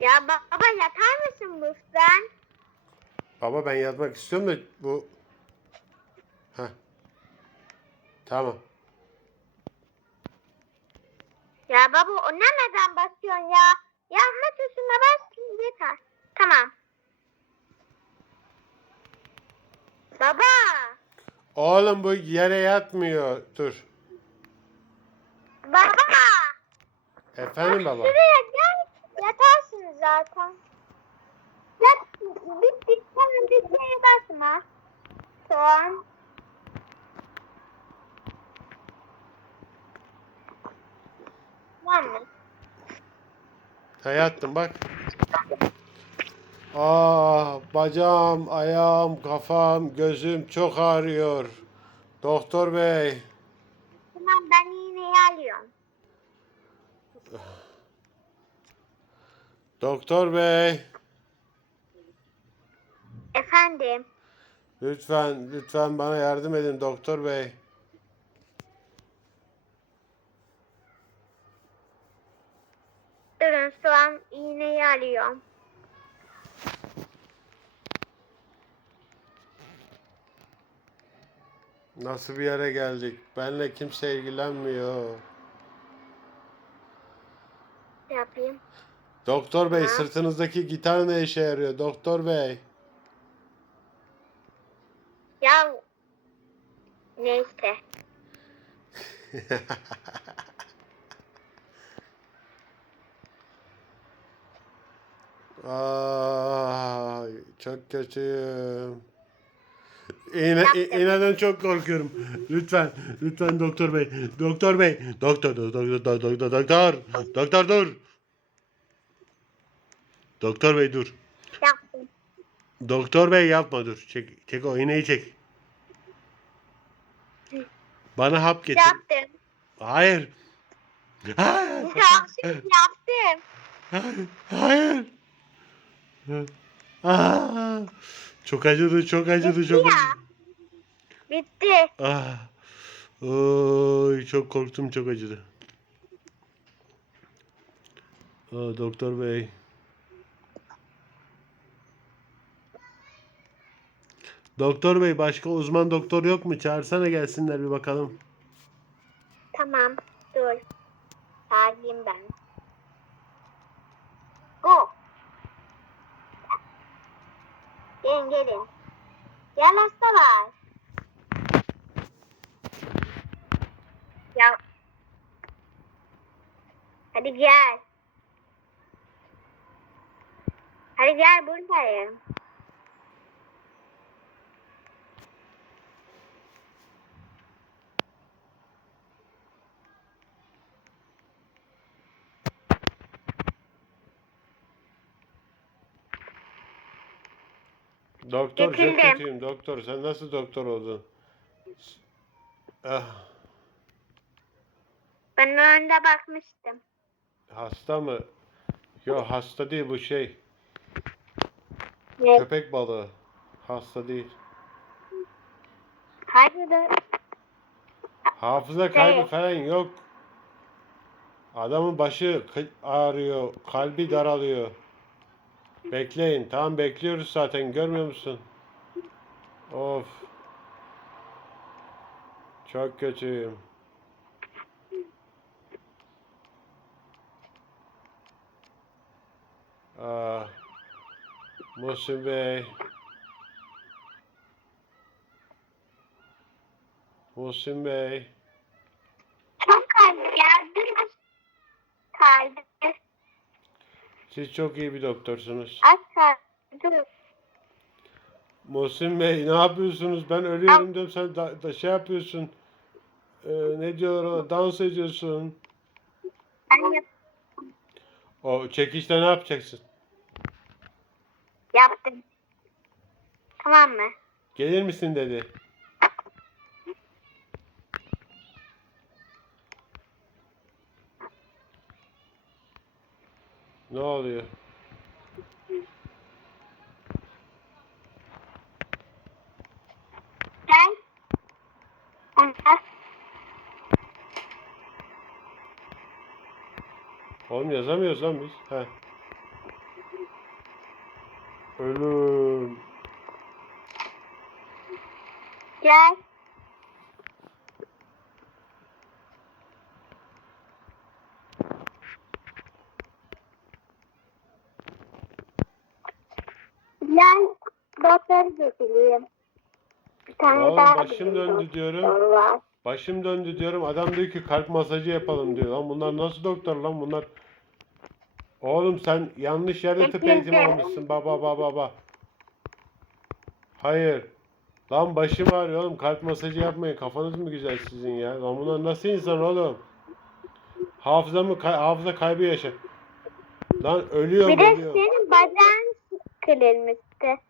Ya baba yatar mısın lütfen? Baba ben yatmak istiyorum da bu... Heh. Tamam. Ya baba o neden basıyorsun ya? Yazma tuşuna bas yeter. Tamam. Baba. Oğlum bu yere yatmıyor. Dur. Baba. Efendim baba. Şuraya gel. Yatarsın zaten. Yat. Bittikten bir şeye basma. Soğan. Var mı? Ha yattım bak. Aa bacağım, ayağım, kafam, gözüm çok ağrıyor. Doktor bey. Tamam ben iğneyi alıyorum. Doktor bey. Efendim. Lütfen, lütfen bana yardım edin doktor bey. Durun şu an iğneyi alıyorum. Nasıl bir yere geldik? Benle kimse ilgilenmiyor. Ne yapayım? Doktor bey sırtınızdaki gitar ne işe yarıyor? Doktor bey. Ya neyse. Ay, çok kötüyüm. İğne, Yaptım. i- iğneden çok korkuyorum. Lütfen, lütfen doktor bey. Doktor bey. Doktor, doktor, doktor, doktor, doktor. Doktor dur. Doktor bey dur. Yaptım. Doktor bey yapma dur. Çek, çek o iğneyi çek. Bana hap getir. Yaptım. Hayır. Hayır. Yaptım. Yaptım. Hayır. Aa, çok acıdı, çok acıdı, çok Ya. acıdı. Bitti. Ah. Oy, çok korktum, çok acıdı. Aa, doktor bey. Doktor bey başka uzman doktor yok mu? Çağırsana gelsinler bir bakalım. Tamam. Dur. Çağırayım ben. Go. Gelin gelin. Gel hastalar. Ya. Hadi gel. Hadi gel buradayım. Doktor çok kötüyüm doktor. Sen nasıl doktor oldun? Ah, Ben önde bakmıştım. hasta mı? Yok hasta değil bu şey. Ne? Köpek balığı. Hasta değil. Hayırdır? Hafıza kaybı Değil. falan yok. Adamın başı kı- ağrıyor, kalbi daralıyor. Bekleyin. Tamam bekliyoruz zaten. Görmüyor musun? Of. Çok kötüyüm. Ah. Muhsin Bey. Muhsin Bey. Çok kalbi geldi. Kalbi. Siz çok iyi bir doktorsunuz. Dur. Muhsin Bey ne yapıyorsunuz? Ben ölüyorum diyorum sen da, da şey yapıyorsun. Ee, ne diyorlar ona? Dans ediyorsun. Ben O çekişte ne yapacaksın? yaptım. Tamam mı? Gelir misin dedi. Ne oluyor? Ondan Oğlum yazamıyoruz lan biz. He. Ölüm. Gel doktoru getireyim. Bir tane Oğlum daha başım döndü diyorum. var. Başım döndü diyorum. Adam diyor ki kalp masajı yapalım diyor. Lan bunlar nasıl doktor lan bunlar? Oğlum sen yanlış yerde tıp eğitimi almışsın. Baba baba baba. Hayır. Lan başım ağrıyor oğlum. Kalp masajı yapmayın. Kafanız mı güzel sizin ya? Lan bunlar nasıl insan oğlum? Hafıza mı kay- hafıza kaybı yaşa. Lan ölüyorum Bir de ölüyorum. senin bacağın kırılmıştı.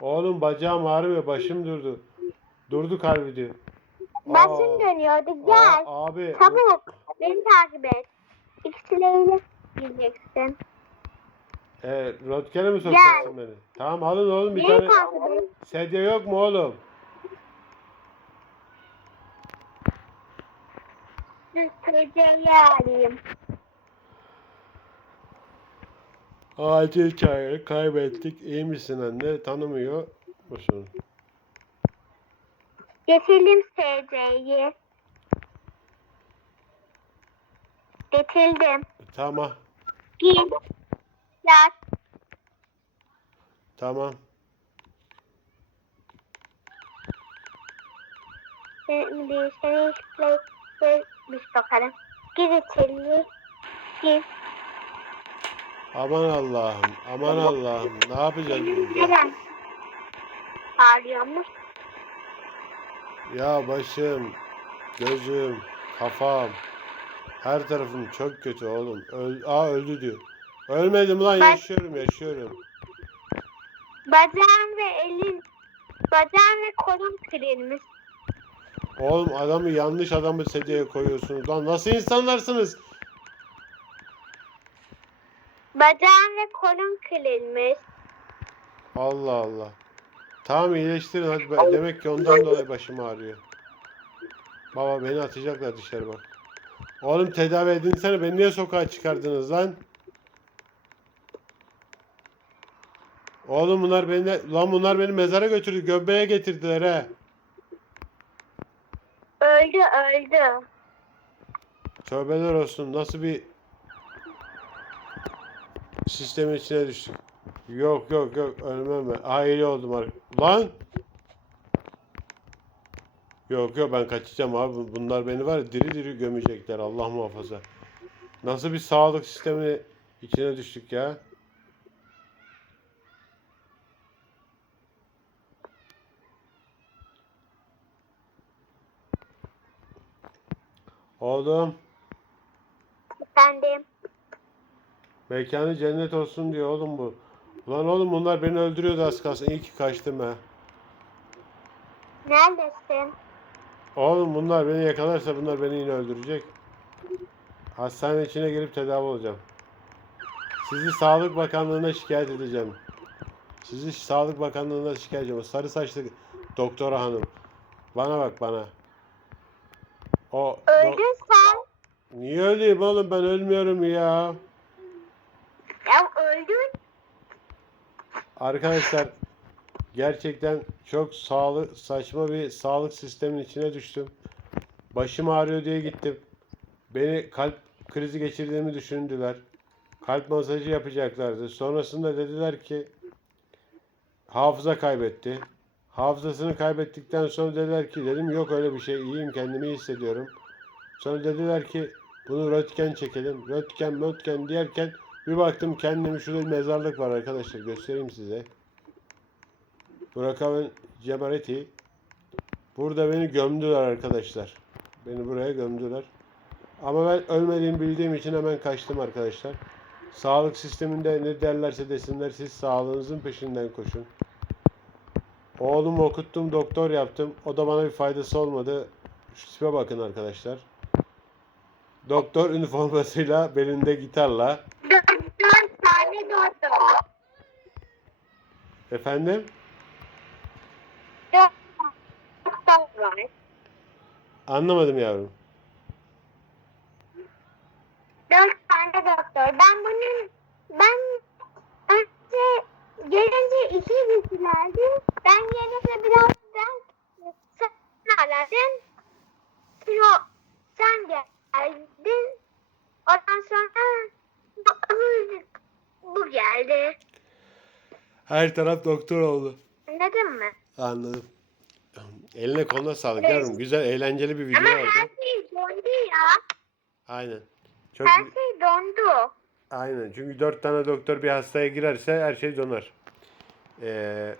Oğlum bacağım ağrımıyor. Başım durdu. Durdu kalbi diyor. Başın Aa, dönüyordu. Gel. aa, abi. Çabuk. Beni takip et. İkisiyle gideceksin. E, röntgene mi sokacaksın beni? Tamam alın oğlum bir Beni tane. takip et. Sedye yok mu oğlum? Teyzeyi arayayım. Acil çağrı kaybettik. İyi misin anne? Tanımıyor musun? Getirdim teyzeyi. Getirdim. Tamam. Git. Yat. Tamam. Şimdi seni işte bir bakalım. Gir içeri. Gir. Aman Allah'ım. Aman Allah'ım. Ne yapacağız burada? Ağrıyormuş. Ya başım, gözüm, kafam. Her tarafım çok kötü oğlum. Öl Aa öldü diyor. Ölmedim lan Ben- yaşıyorum yaşıyorum. Bacağın ve elin, bacağın ve kolun kırılmış. Oğlum adamı yanlış adamı sedyeye koyuyorsunuz. Lan nasıl insanlarsınız? Bacağın ve kolun kırılmış. Allah Allah. Tamam iyileştirin hadi. Ben- Demek ki ondan dolayı başım ağrıyor. Baba beni atacaklar dışarı bak. Oğlum tedavi edinsene beni niye sokağa çıkardınız lan? Oğlum bunlar beni lan bunlar beni mezara götürdü. Göbeğe getirdiler he. Öldü öldü. Tövbeler olsun. Nasıl bir sistemin içine düştük. Yok yok yok ölmem ben. İyi oldum artık. Lan! Yok yok ben kaçacağım abi. Bunlar beni var ya diri diri gömecekler. Allah muhafaza. Nasıl bir sağlık sistemi içine düştük ya. Oğlum. Efendim. Mekanı cennet olsun diyor oğlum bu. Ulan oğlum bunlar beni öldürüyordu az kalsın. İyi ki kaçtım ha. Neredesin? Oğlum bunlar beni yakalarsa bunlar beni yine öldürecek. Hastane içine girip tedavi olacağım. Sizi Sağlık Bakanlığı'na şikayet edeceğim. Sizi Sağlık Bakanlığı'na şikayet edeceğim. O sarı saçlı doktora hanım. Bana bak bana. O Öldün sen. Niye öleyim oğlum ben ölmüyorum. Ya öldün. Arkadaşlar gerçekten çok sağlık saçma bir sağlık sistemin içine düştüm. Başım ağrıyor diye gittim. Beni kalp krizi geçirdiğimi düşündüler. Kalp masajı yapacaklardı. Sonrasında dediler ki hafıza kaybetti. Hafızasını kaybettikten sonra dediler ki dedim yok öyle bir şey iyiyim kendimi iyi hissediyorum. Sonra dediler ki bunu röntgen çekelim. Röntgen röntgen diyerken bir baktım kendimi şurada bir mezarlık var arkadaşlar göstereyim size. Burakav'ın Cemareti. Burada beni gömdüler arkadaşlar. Beni buraya gömdüler. Ama ben ölmediğimi bildiğim için hemen kaçtım arkadaşlar. Sağlık sisteminde ne derlerse desinler siz sağlığınızın peşinden koşun. Oğlumu okuttum, doktor yaptım. O da bana bir faydası olmadı. Şu tipe bakın arkadaşlar. Doktor üniformasıyla, belinde gitarla. Dört tane doktor. Efendim? Doktor var. Anlamadım yavrum. Dört tane doktor. Ben bunun ben önce gelince iki kişilerdi. Ben gelince birazdan sen aradın. Sonra sen geldin. Ondan sonra bu, bu geldi. Her taraf doktor oldu. Anladın mı? Anladım. Eline koluna sağlık yavrum. Güzel, eğlenceli bir video Ama oldu. her şey dondu ya. Aynen. Çok Her şey dondu. aynen. Çünkü dört tane doktor bir hastaya girerse her şey donar. Ee,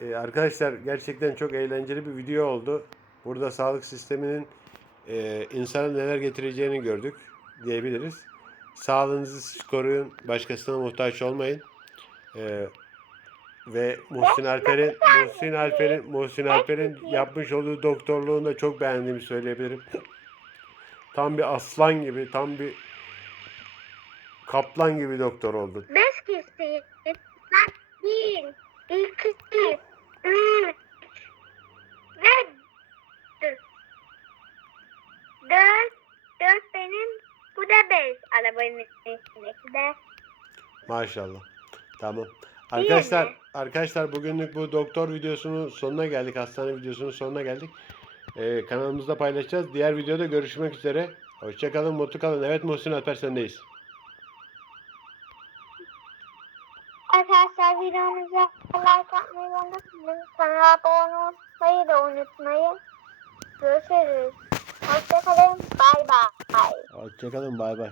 e, arkadaşlar gerçekten çok eğlenceli bir video oldu. Burada sağlık sisteminin e, insana neler getireceğini gördük diyebiliriz. Sağlığınızı koruyun. Başkasına muhtaç olmayın. Ee, ve Muhsin Alper'in Muhsin Alper'in Muhsin Alper'in yapmış olduğu doktorluğunu da çok beğendiğimi söyleyebilirim. Tam bir aslan gibi, tam bir kaplan gibi doktor oldu. Beş kişi. Bir, iki, üç. Dört, dört benim. Bu da beş arabanın içindeki de. Maşallah. Tamam. Arkadaşlar, mi? arkadaşlar bugünlük bu doktor videosunun sonuna geldik. Hastane videosunun sonuna geldik. Ee, kanalımızda paylaşacağız. Diğer videoda görüşmek üzere. Hoşçakalın, mutlu kalın. Evet Muhsin Alper sendeyiz. Arkadaşlar videomuza like atmayı unutmayın. Kanala abone olmayı da unutmayın. Görüşürüz. Hoşçakalın. Bay bay. Hoşçakalın, bay bay.